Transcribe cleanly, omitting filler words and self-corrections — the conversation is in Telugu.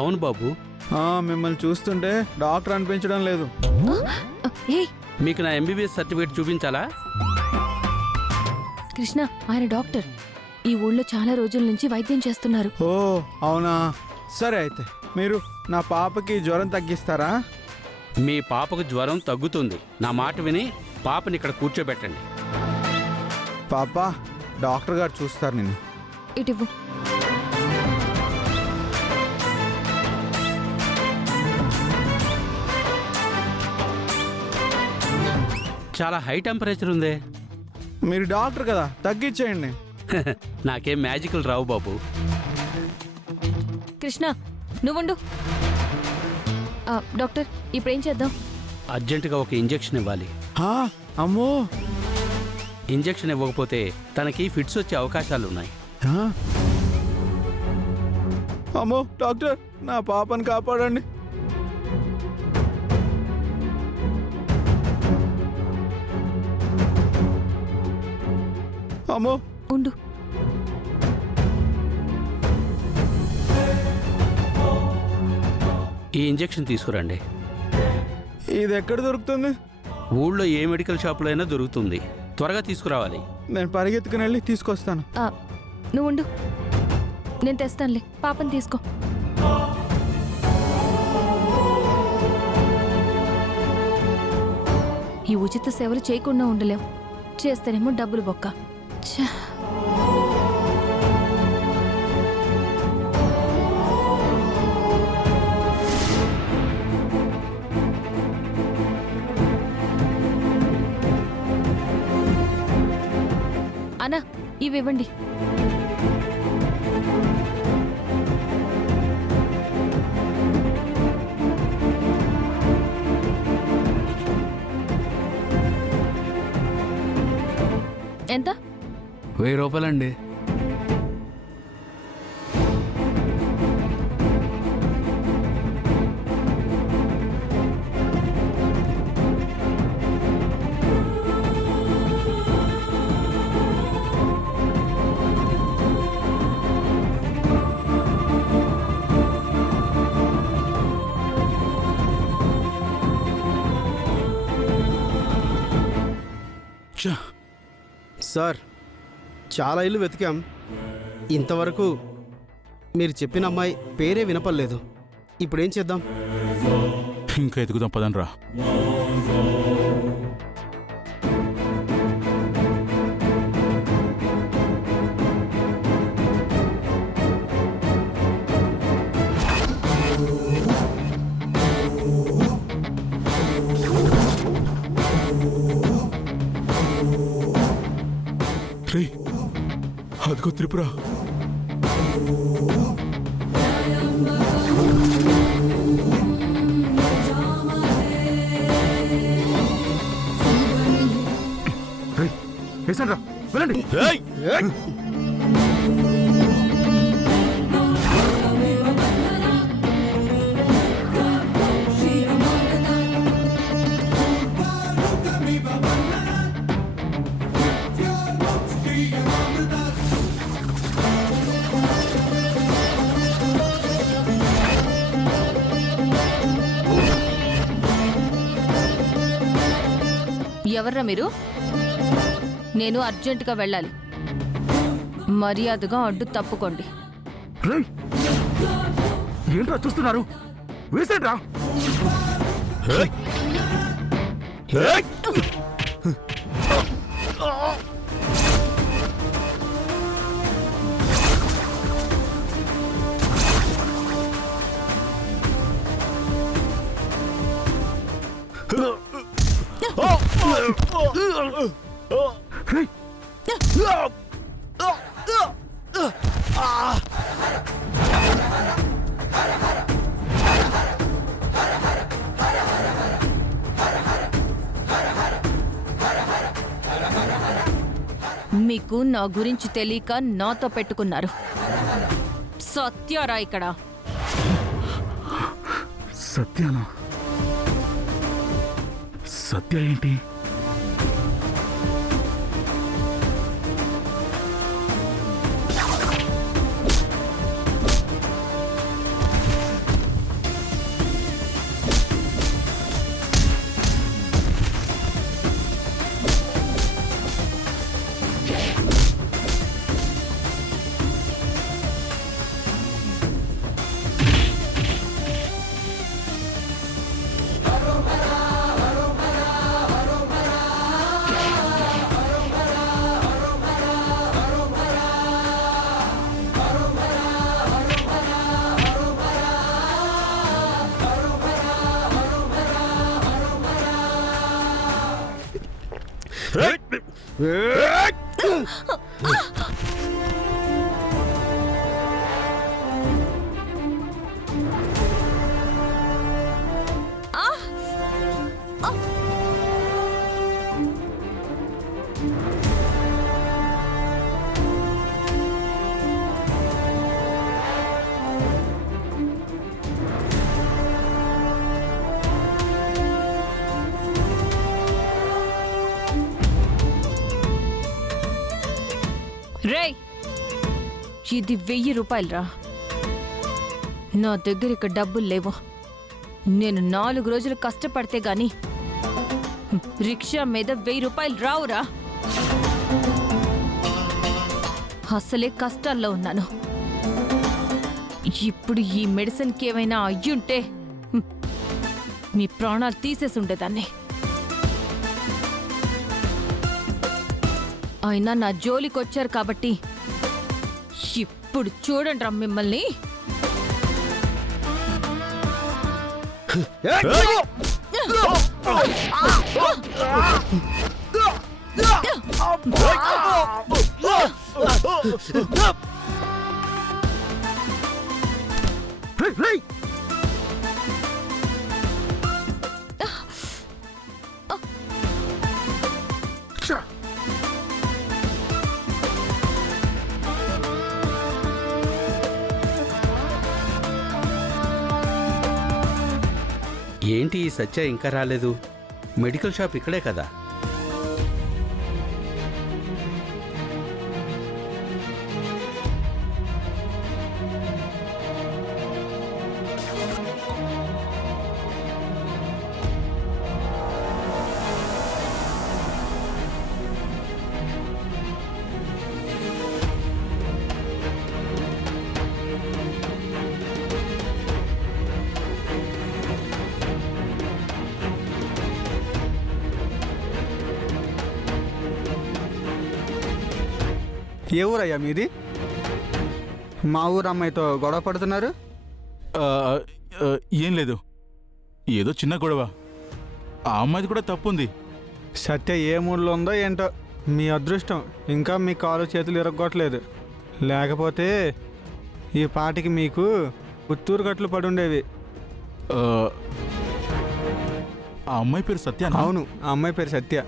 అవును బాబు. మిమ్మల్ని చూస్తుంటే డాక్టర్ అనిపించడం లేదు. మీకు నా ఎంబీబీఎస్ సర్టిఫికేట్ చూపించాలా? కృష్ణ, ఆయన డాక్టర్. ఈ ఊళ్ళో చాలా రోజుల నుంచి వైద్యం చేస్తున్నారు. ఓ అవునా, సరే అయితే మీరు నా పాపకి జ్వరం తగ్గిస్తారా? మీ పాపకు జ్వరం తగ్గుతుంది. నా మాట విని పాపని ఇక్కడ కూర్చోబెట్టండి. పాప, డాక్టర్ గారు చూస్తారు నేను. ఇటివ్వు. చాలా హై టెంపరేచర్ ఉందే. మీరు డాక్టర్ కదా, తగ్గించేయండి. నాకేం మ్యాజికల్ రావు బాబు. కృష్ణ, నువ్వుండు. డాక్టర్, ఇప్పుడేం చేద్దాం? అర్జెంటుగా ఒక ఇంజెక్షన్ ఇవ్వాలి. అమ్మో, ఇంజెక్షన్ ఇవ్వకపోతే తనకి ఫిట్స్ వచ్చే అవకాశాలున్నాయి. అమ్మో డాక్టర్, నా పాపని కాపాడండి. అమ్మో, ఉండు. ఈ ఇంజెక్షన్ తీసుకురండి. ఇది ఎక్కడ దొరుకుతుంది? ఊళ్ళో ఏ మెడికల్ షాపులో అయినా దొరుకుతుంది. త్వరగా తీసుకురావాలి. నేను పరిగెత్తుకుని వెళ్ళి తీసుకొస్తాను. నువ్వుండు, నేను తెస్తానులే. పాపని తీసుకో. ఈ ఉచిత సేవలు చేయకుండా ఉండలేం. చేస్తేనేమో డబ్బులు బొక్క. ఛ! అన్నా, ఇవి ఇవ్వండి. ఎంత? 1000 రూపాయలండి. సార్, చాలా ఇల్లు వెతికాం. ఇంతవరకు మీరు చెప్పిన అమ్మాయి పేరే వినపడలేదు. ఇప్పుడేం చేద్దాం? ఇంకా ఎదుగుదాం, పదండ్రా. రే, అదిగో త్రిపుర. వేసండ్రా, వెళ్ళండి. ఎవర్రా మీరు? నేను అర్జెంటుగా వెళ్ళాలి. మర్యాదగా అడ్డు తప్పుకోండి. ఏంట్రా చూస్తున్నారు? వేసేట్రా. మీకు నా గురించి తెలియక నాతో పెట్టుకున్నారు. సత్యారా ఇక్కడ? సత్యానా? సత్య ఏంటి? రేయ్, ఇది 1000 రూపాయలురా. నా దగ్గర ఇక డబ్బులు లేవు. నేను 4 రోజులు కష్టపడితే గాని రిక్షా మీద 1000 రూపాయలు రావురా. అసలే కష్టాల్లో ఉన్నాను. ఇప్పుడు ఈ మెడిసిన్కి ఏమైనా అయ్యుంటే మీ ప్రాణాలు తీసేసి ఉండేదాన్ని. అయినా నా జోలికి వచ్చారు కాబట్టి ఇప్పుడు చూడండి రా మిమ్మల్ని. ఏంటి ఈ సత్య ఇంకా రాలేదు? మెడికల్ షాప్ ఇక్కడే కదా. ఏ ఊరయ్యా మీది? మా ఊరు అమ్మాయితో గొడవ పడుతున్నారు. ఏం లేదు, ఏదో చిన్న గొడవ. ఆ అమ్మాయిది కూడా తప్పుంది. సత్య ఏ మూడ్లో ఉందో ఏంటో. మీ అదృష్టం ఇంకా మీ కాలు చేతులు ఇరగొట్టలేదు. లేకపోతే ఈ పాటికి మీకు పుత్తూరు కట్లు పడుండేవి. ఆ అమ్మాయి పేరు సత్య. అవును, ఆ అమ్మాయి పేరు సత్య.